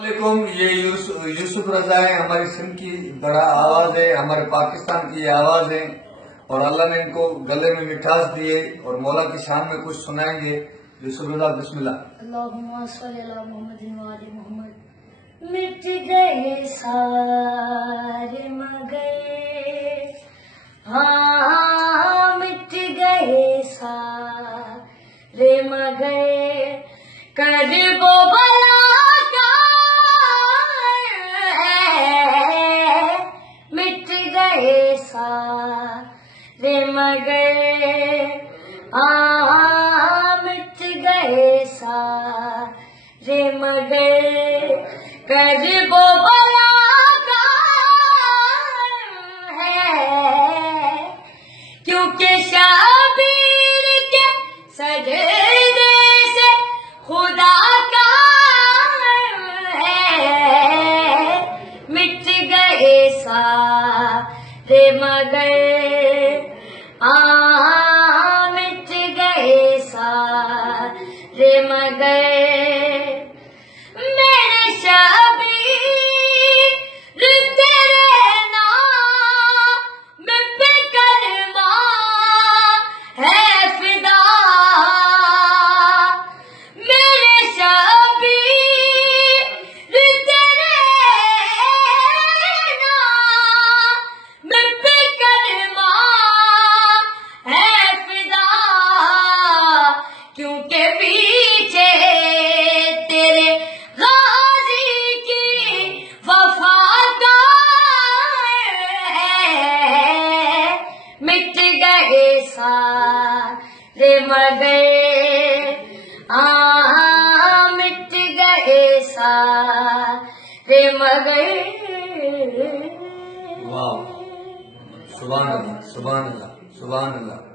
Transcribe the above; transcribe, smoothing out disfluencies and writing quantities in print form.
علیکم، یہ یوسف رضا ہے، ہماری سندھ کی بڑا آواز ہے، ہمارے پاکستان کی یہ آواز ہے، اور اللہ نے ان کو گلے میں مٹھاس دیے اور مولا کی شان میں کچھ سنائیں گے۔ یوسف رضا، بسم اللہ۔ اللہم صلی علی محمد وآل محمد۔ مٹ گئے سارے مگر، ہاں مٹ گئے سارے مگر، کرب و بلا کا مٹ گئے سارے مگر، مٹ گئے سارے مگر، کرب و بلا کا ہے، کیونکہ شبیر کے سجدے سے خدا کا ہے، مٹ گئے سارے مگر، مٹ گئے سارے مگر، میرے شبیر تیرے نام پہ کلمہ ہے فدا، میرے شبیر تیرے نام پہ کلمہ ہے فدا، کیونکہ پیچھے تیرے غازی کی وفا کا ہے، مٹ گئے سارے مگر، مٹ گئے سارے مگر۔ واہ، سبحان اللہ، سبحان اللہ، سبحان اللہ۔